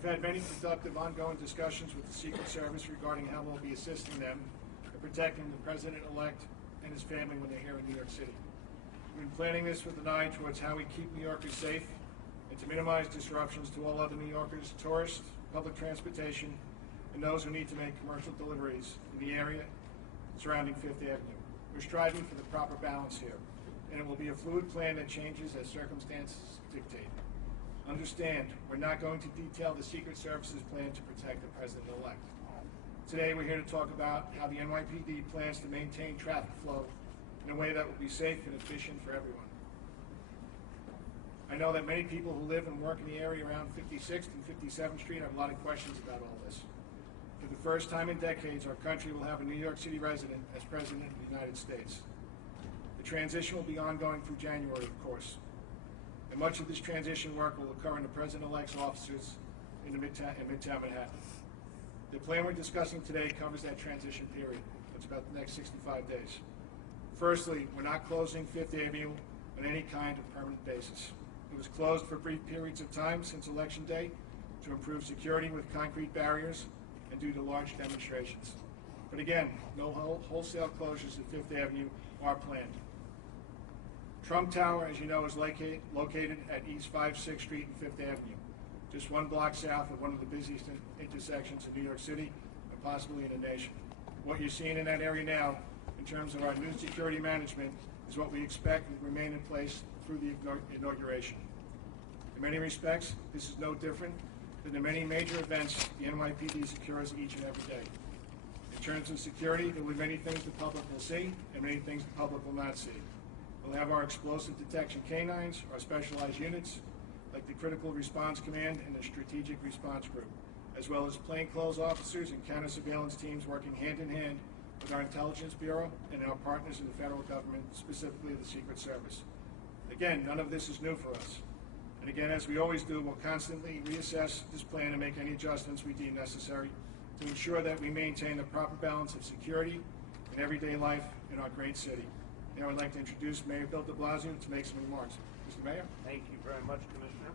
We've had many productive ongoing discussions with the Secret Service regarding how we'll be assisting them in protecting the President-elect and his family when they're here in New York City. We've been planning this with an eye towards how we keep New Yorkers safe and to minimize disruptions to all other New Yorkers, tourists, public transportation, and those who need to make commercial deliveries in the area surrounding Fifth Avenue. We're striving for the proper balance here, and it will be a fluid plan that changes as circumstances dictate. Understand, we're not going to detail the Secret Service's plan to protect the President-elect. Today, we're here to talk about how the NYPD plans to maintain traffic flow in a way that will be safe and efficient for everyone. I know that many people who live and work in the area around 56th and 57th Street have a lot of questions about all this. For the first time in decades, our country will have a New York City resident as President of the United States. The transition will be ongoing through January, of course. And much of this transition work will occur in the President-elect's offices in Midtown Manhattan. The plan we're discussing today covers that transition period. It's about the next 65 days. Firstly, we're not closing Fifth Avenue on any kind of permanent basis. It was closed for brief periods of time since Election Day to improve security with concrete barriers and due to large demonstrations. But again, no wholesale closures at Fifth Avenue are planned. Trump Tower, as you know, is located at East 56th Street and Fifth Avenue, just one block south of one of the busiest intersections in New York City and possibly in the nation. What you're seeing in that area now, in terms of our new security management, is what we expect will remain in place through the inauguration. In many respects, this is no different than the many major events the NYPD secures each and every day. In terms of security, there will be many things the public will see and many things the public will not see. We'll have our explosive detection canines, our specialized units, like the Critical Response Command and the Strategic Response Group, as well as plainclothes officers and counter-surveillance teams working hand-in-hand with our Intelligence Bureau and our partners in the federal government, specifically the Secret Service. Again, none of this is new for us. And again, as we always do, we'll constantly reassess this plan and make any adjustments we deem necessary to ensure that we maintain the proper balance of security and everyday life in our great city. Now I'd like to introduce Mayor Bill de Blasio to make some remarks. Mr. Mayor? Thank you very much, Commissioner.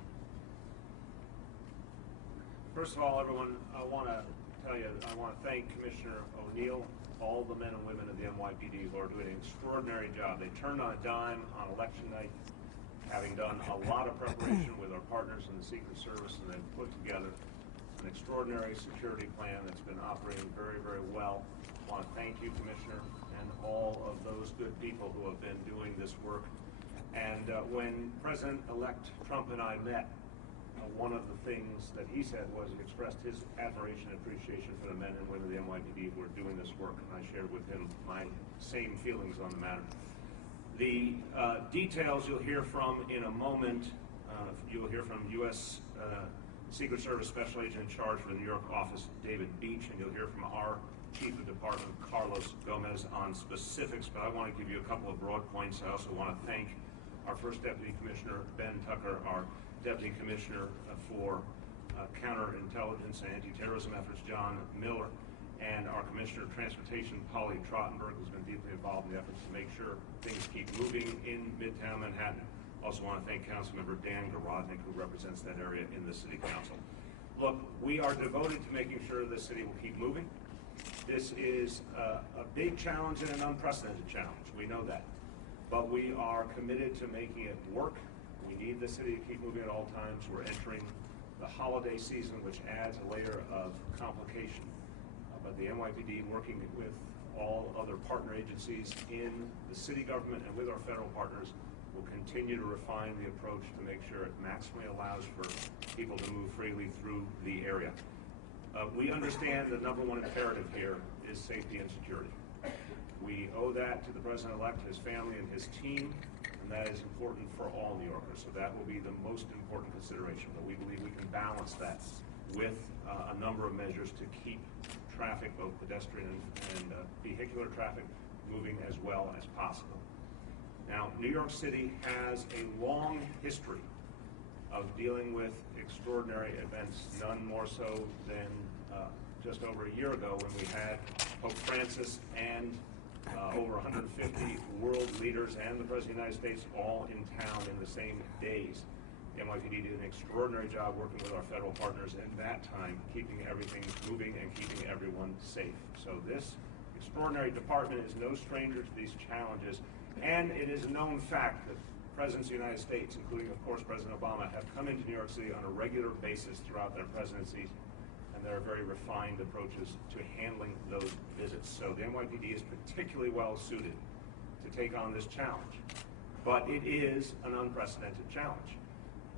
First of all, everyone, I want to thank Commissioner O'Neill, all the men and women of the NYPD who are doing an extraordinary job. They turned on a dime on election night, having done a lot of preparation with our partners in the Secret Service, and they've put together an extraordinary security plan that's been operating very, very well. I want to thank you, Commissioner, and all of those good people who have been doing this work. And when President-elect Trump and I met, one of the things that he said was he expressed his admiration and appreciation for the men and women of the NYPD who are doing this work, and I shared with him my same feelings on the matter. The details you'll hear from in a moment. You'll hear from U.S. Secret Service Special Agent in charge of the New York office, David Beach, and you'll hear from our Chief of Department, Carlos Gomez, on specifics, but I want to give you a couple of broad points. I also want to thank our First Deputy Commissioner, Ben Tucker, our Deputy Commissioner for Counterintelligence and Anti-Terrorism Efforts, John Miller, and our Commissioner of Transportation, Polly Trottenberg, who's been deeply involved in the efforts to make sure things keep moving in Midtown Manhattan. Also want to thank Councilmember Dan Garodnick, who represents that area in the City Council. Look, we are devoted to making sure the city will keep moving. This is a big challenge and an unprecedented challenge. We know that. But we are committed to making it work. We need the city to keep moving at all times. We're entering the holiday season, which adds a layer of complication. But the NYPD, working with all other partner agencies in the city government and with our federal partners, will continue to refine the approach to make sure it maximally allows for people to move freely through the area. We understand the number one imperative here is safety and security. We owe that to the President-elect, his family, and his team, and that is important for all New Yorkers. So that will be the most important consideration. But we believe we can balance that with a number of measures to keep traffic, both pedestrian and vehicular traffic, moving as well as possible. Now, New York City has a long history of dealing with extraordinary events, none more so than just over a year ago when we had Pope Francis and over 150 world leaders and the President of the United States all in town in the same days. The NYPD did an extraordinary job working with our federal partners in that time, keeping everything moving and keeping everyone safe. So this extraordinary department is no stranger to these challenges, and it is a known fact that Presidents of the United States, including, of course, President Obama, have come into New York City on a regular basis throughout their presidencies, and there are very refined approaches to handling those visits. So the NYPD is particularly well suited to take on this challenge. But it is an unprecedented challenge.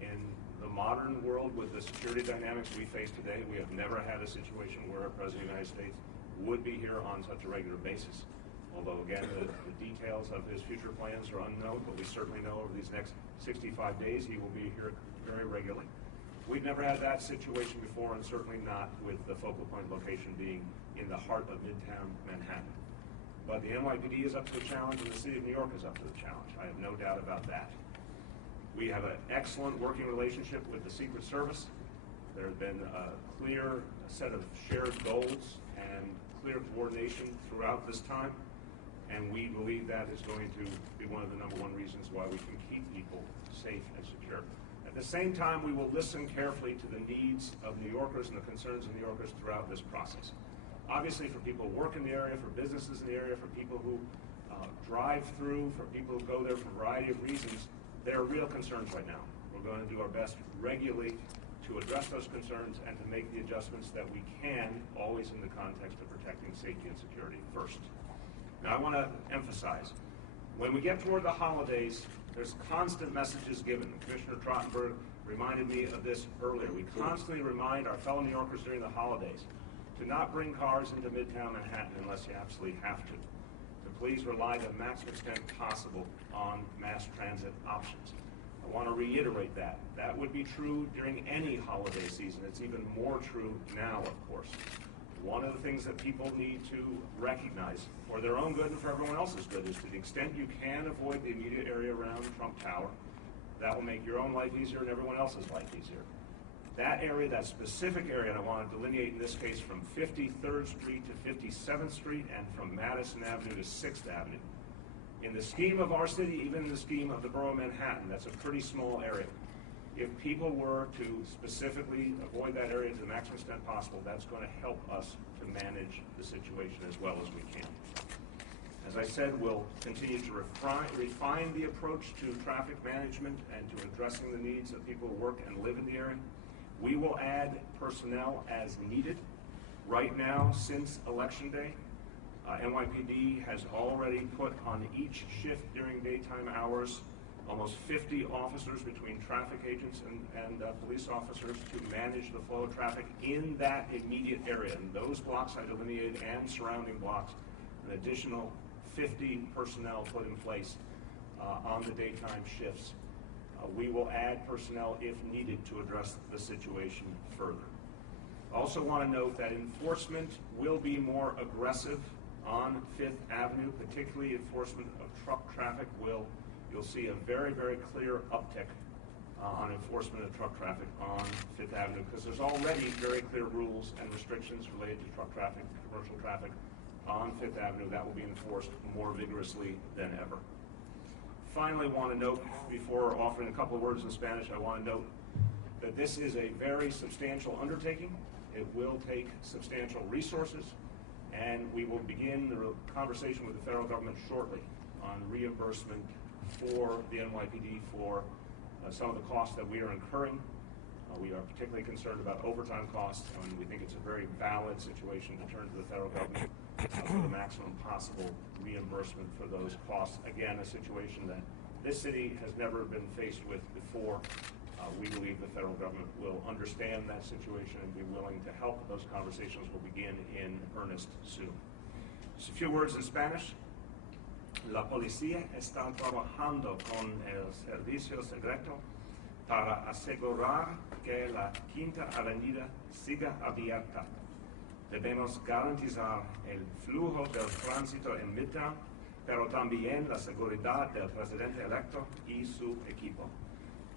In the modern world, with the security dynamics we face today, we have never had a situation where a President of the United States would be here on such a regular basis. Although, again, the details of his future plans are unknown, but we certainly know over these next 65 days he will be here very regularly. We've never had that situation before, and certainly not with the focal point location being in the heart of Midtown Manhattan. But the NYPD is up to the challenge, and the City of New York is up to the challenge. I have no doubt about that. We have an excellent working relationship with the Secret Service. There has been a clear set of shared goals and clear coordination throughout this time, and we believe that is going to be one of the #1 reasons why we can keep people safe and secure. At the same time, we will listen carefully to the needs of New Yorkers and the concerns of New Yorkers throughout this process. Obviously, for people who work in the area, for businesses in the area, for people who drive through, for people who go there for a variety of reasons, there are real concerns right now. We're going to do our best regularly to address those concerns and to make the adjustments that we can, always in the context of protecting safety and security first. Now, I want to emphasize, when we get toward the holidays, there's constant messages given. Commissioner Trottenberg reminded me of this earlier. We constantly remind our fellow New Yorkers during the holidays to not bring cars into Midtown Manhattan unless you absolutely have to please rely to the maximum extent possible on mass transit options. I want to reiterate that. That would be true during any holiday season. It's even more true now, of course. One of the things that people need to recognize, for their own good and for everyone else's good, is to the extent you can avoid the immediate area around Trump Tower, that will make your own life easier and everyone else's life easier. That area, that specific area, and I want to delineate in this case from 53rd Street to 57th Street and from Madison Avenue to 6th Avenue. In the scheme of our city, even in the scheme of the borough of Manhattan, that's a pretty small area. If people were to specifically avoid that area to the maximum extent possible, that's going to help us to manage the situation as well as we can. As I said, we'll continue to refine the approach to traffic management and to addressing the needs of people who work and live in the area. We will add personnel as needed. Right now, since Election Day, NYPD has already put on each shift during daytime hours almost 50 officers between traffic agents and police officers to manage the flow of traffic in that immediate area. In those blocks I delineated and surrounding blocks, an additional 50 personnel put in place on the daytime shifts. We will add personnel if needed to address the situation further. I also want to note that enforcement will be more aggressive on 5th Avenue, particularly enforcement of truck traffic. You'll see a very, very clear uptick on enforcement of truck traffic on 5th Avenue because there's already very clear rules and restrictions related to truck traffic, commercial traffic on 5th Avenue. That will be enforced more vigorously than ever. Finally, want to note, before offering a couple of words in Spanish, I want to note that this is a very substantial undertaking. It will take substantial resources, and we will begin the conversation with the federal government shortly on reimbursement for the NYPD for some of the costs that we are incurring. We are particularly concerned about overtime costs, and we think it's a very valid situation to turn to the federal government for the maximum possible reimbursement for those costs. Again, a situation that this city has never been faced with before. We believe the federal government will understand that situation and be willing to help. Those conversations will begin in earnest soon. Just a few words in Spanish. La policía está trabajando con el servicio secreto para asegurar que la Quinta Avenida siga abierta. Debemos garantizar el flujo del tránsito en Midtown, pero también la seguridad del presidente electo y su equipo.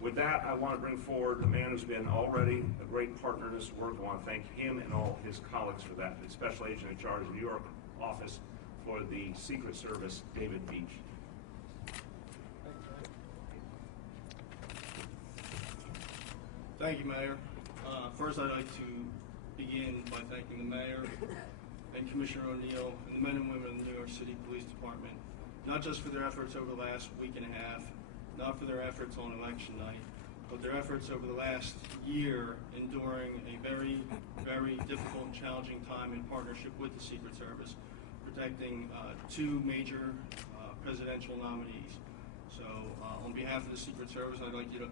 With that, I want to bring forward a man who's been already a great partner in this work. I want to thank him and all his colleagues for that. The Special Agent in charge of the New York office for the Secret Service, David Beach. Thank you, Mayor. First, I'd like to begin by thanking the Mayor and Commissioner O'Neill and the men and women of the New York City Police Department, not just for their efforts over the last week and a half, not for their efforts on election night, but their efforts over the last year enduring a very, very difficult and challenging time in partnership with the Secret Service, protecting two major presidential nominees. So on behalf of the Secret Service, I'd like to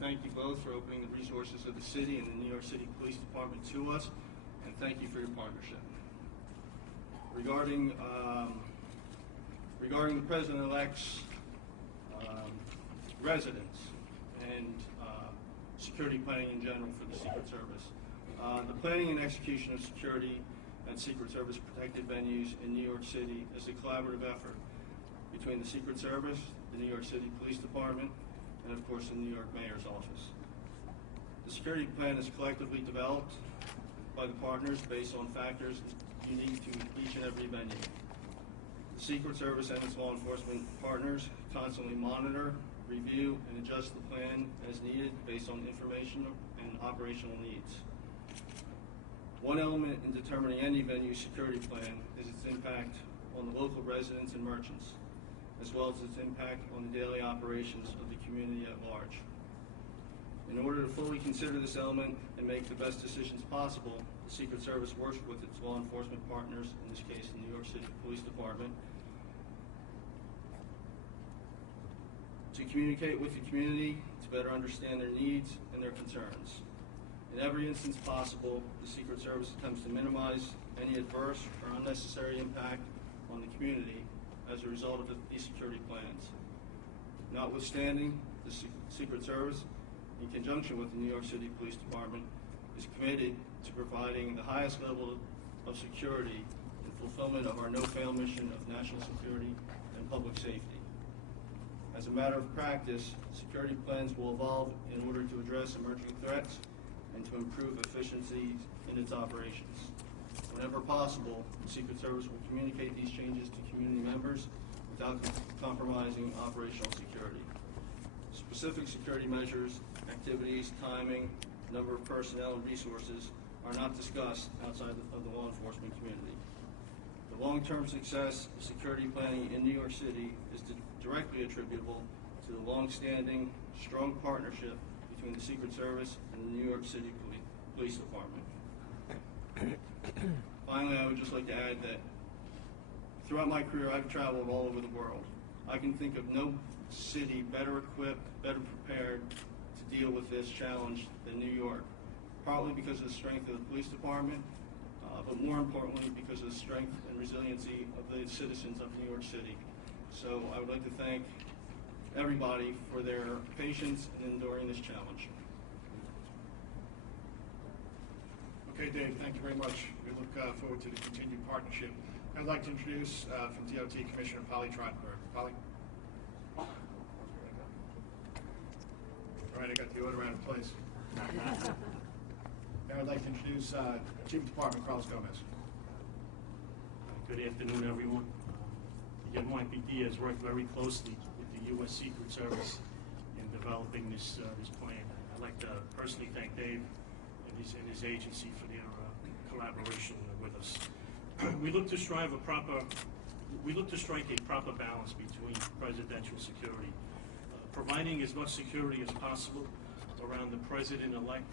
thank you both for opening the resources of the city and the New York City Police Department to us, and thank you for your partnership. Regarding the President-elect's residence and security planning in general for the Secret Service. The planning and execution of security at Secret Service protected venues in New York City is a collaborative effort between the Secret Service, the New York City Police Department, and of course the New York Mayor's office. The security plan is collectively developed by the partners based on factors unique to each and every venue. The Secret Service and its law enforcement partners constantly monitor, review, and adjust the plan as needed based on information and operational needs. One element in determining any venue security plan is its impact on the local residents and merchants, as well as its impact on the daily operations of the community at large. In order to fully consider this element and make the best decisions possible, the Secret Service works with its law enforcement partners, in this case the New York City Police Department, to communicate with the community to better understand their needs and their concerns. In every instance possible, the Secret Service attempts to minimize any adverse or unnecessary impact on the community as a result of these security plans. Notwithstanding, the Secret Service, in conjunction with the New York City Police Department, is committed to providing the highest level of security and fulfillment of our no-fail mission of national security and public safety. As a matter of practice, security plans will evolve in order to address emerging threats and to improve efficiency in its operations. Whenever possible, the Secret Service will communicate these changes to community members without compromising operational security. Specific security measures, activities, timing, number of personnel, and resources are not discussed outside of the law enforcement community. The long-term success of security planning in New York City is directly attributable to the long-standing, strong partnership between the Secret Service and the New York City Police Department. Finally, I would just like to add that throughout my career, I've traveled all over the world. I can think of no city better equipped, better prepared to deal with this challenge than New York, partly because of the strength of the police department, but more importantly because of the strength and resiliency of the citizens of New York City. So I would like to thank everybody for their patience in enduring this challenge. Okay, Dave, thank you very much. We look forward to the continued partnership. I'd like to introduce from DOT Commissioner Polly Trottenberg. Polly? All right, I got the order out of place. Now I'd like to introduce Chief of Department Carlos Gomez. Good afternoon, everyone. The NYPD has worked very closely with the U.S. Secret Service in developing this plan. I'd like to personally thank Dave and his agency for their collaboration with us. We look to strike a proper balance between presidential security, providing as much security as possible around the president-elect,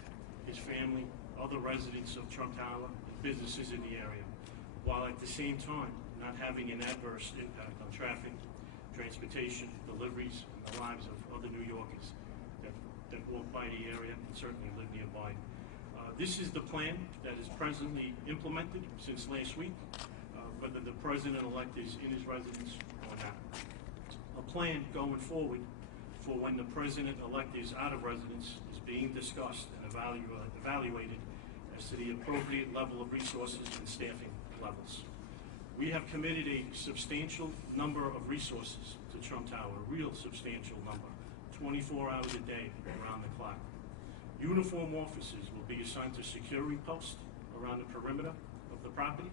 his family, other residents of Trump Tower, and businesses in the area, while at the same time not having an adverse impact on traffic, transportation, deliveries, and the lives of other New Yorkers that walk by the area and certainly live nearby. This is the plan that is presently implemented since last week, whether the president-elect is in his residence or not. A plan going forward for when the president-elect is out of residence is being discussed and evaluated as to the appropriate level of resources and staffing levels. We have committed a substantial number of resources to Trump Tower, a real substantial number, 24 hours a day, around the clock. Uniform officers will be assigned to security posts around the perimeter of the property.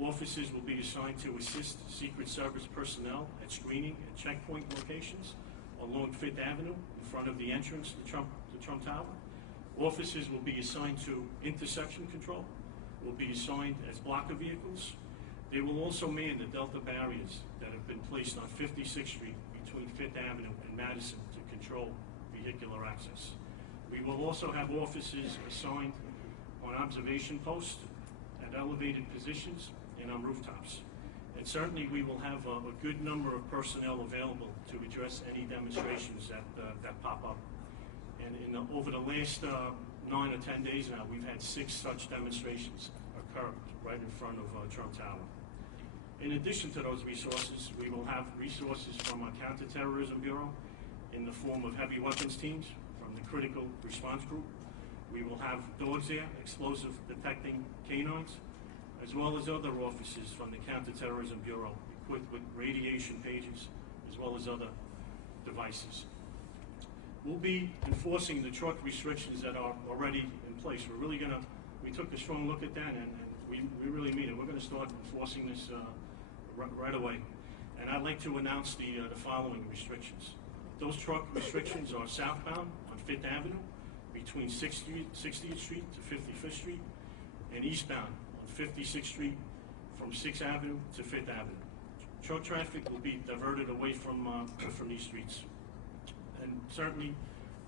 Officers will be assigned to assist Secret Service personnel at screening and checkpoint locations along Fifth Avenue in front of the entrance to Trump Tower. Officers will be assigned to intersection control, will be assigned as blocker vehicles. They will also man the Delta barriers that have been placed on 56th Street between 5th Avenue and Madison to control vehicular access. We will also have officers assigned on observation posts at elevated positions and on rooftops. And certainly we will have a good number of personnel available to address any demonstrations that pop up. And over the last 9 or 10 days now, we've had 6 such demonstrations occur right in front of Trump Tower. In addition to those resources, we will have resources from our Counterterrorism Bureau in the form of heavy weapons teams from the Critical Response Group. We will have dogs there, explosive detecting canines, as well as other officers from the Counterterrorism Bureau equipped with radiation pages, as well as other devices. We'll be enforcing the truck restrictions that are already in place. We took a strong look at that, and we really mean it. We're going to start enforcing this right away. And I'd like to announce the following restrictions. Those truck restrictions are southbound on 5th Avenue between 60th Street to 55th Street, and eastbound on 56th Street from 6th Avenue to 5th Avenue. Truck traffic will be diverted away from these streets. And certainly,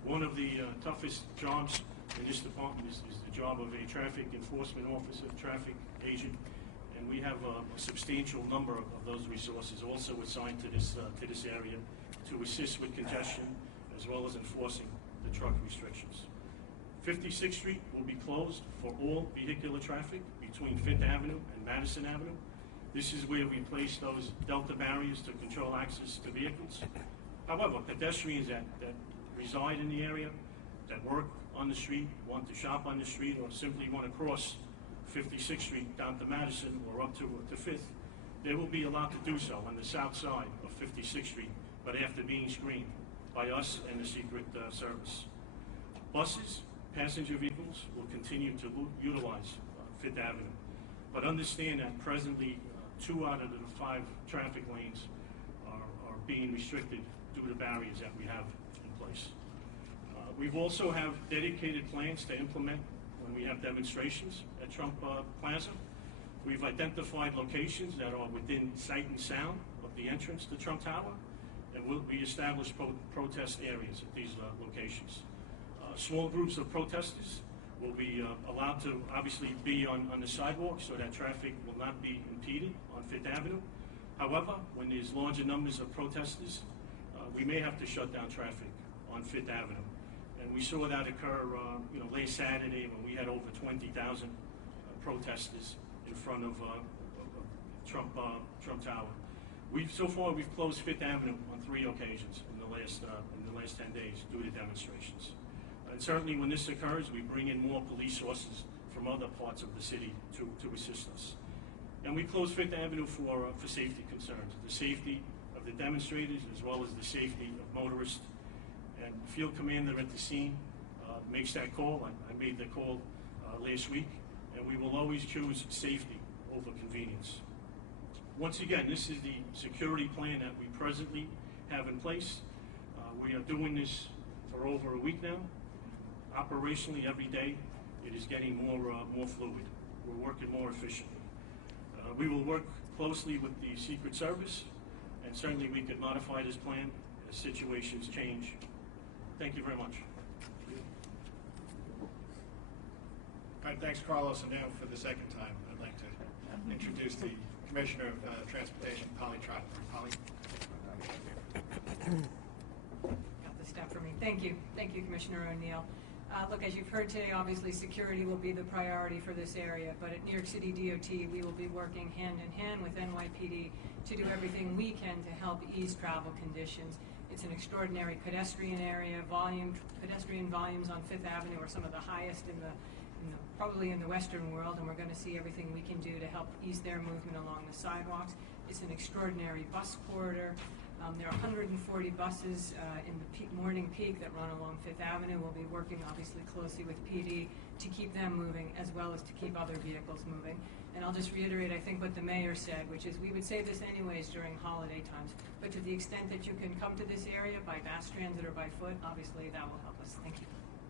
one of the toughest jobs in this department is the job of a traffic enforcement officer, traffic agent, and we have a substantial number of those resources also assigned to this area to assist with congestion as well as enforcing the truck restrictions. 56th Street will be closed for all vehicular traffic between 5th Avenue and Madison Avenue. This is where we place those Delta barriers to control access to vehicles. However, pedestrians that reside in the area, that work on the street, want to shop on the street, or simply want to cross 56th Street down to Madison or up to 5th, they will be allowed to do so on the south side of 56th Street, but after being screened by us and the Secret Service. Buses, passenger vehicles will continue to utilize 5th Avenue, but understand that presently 2 out of the 5 traffic lanes are being restricted due to barriers that we have in place. We've also have dedicated plans to implement when we have demonstrations at Trump Plaza. We've identified locations that are within sight and sound of the entrance to Trump Tower, and we established protest areas at these locations. Small groups of protesters will be allowed to obviously be on the sidewalk so that traffic will not be impeded on 5th Avenue. However, when there's larger numbers of protesters, we may have to shut down traffic on 5th Avenue. And we saw that occur last Saturday when we had over 20,000 protesters in front of Trump Tower. So far we've closed 5th Avenue on 3 occasions in the last 10 days due to demonstrations. And certainly when this occurs, we bring in more police sources from other parts of the city to assist us. And we close 5th Avenue for safety concerns, the safety of the demonstrators as well as the safety of motorists. And the field commander at the scene makes that call. I made the call last week, and we will always choose safety over convenience. Once again, this is the security plan that we presently have in place. We are doing this for over a week now. Operationally, every day, it is getting more fluid. We're working more efficiently. We will work closely with the Secret Service, and certainly we could modify this plan as situations change. Thank you very much. All right, thanks, Carlos. And now for the second time, I'd like to introduce the Commissioner of Transportation, Polly Trotman. Polly. Got the step for me. Thank you, Commissioner O'Neill. Look, as you've heard today, obviously security will be the priority for this area, but at New York City DOT, we will be working hand in hand with NYPD to do everything we can to help ease travel conditions. It's an extraordinary pedestrian area. Pedestrian volumes on 5th Avenue are some of the highest probably in the Western world, and we're going to see everything we can do to help ease their movement along the sidewalks. It's an extraordinary bus corridor. There are 140 buses in the morning peak that run along 5th Avenue. We'll be working obviously closely with PD to keep them moving as well as to keep other vehicles moving. And I'll just reiterate, I think, what the mayor said, which is we would say this anyways during holiday times, but to the extent that you can come to this area by mass transit or by foot, obviously that will help us. Thank you.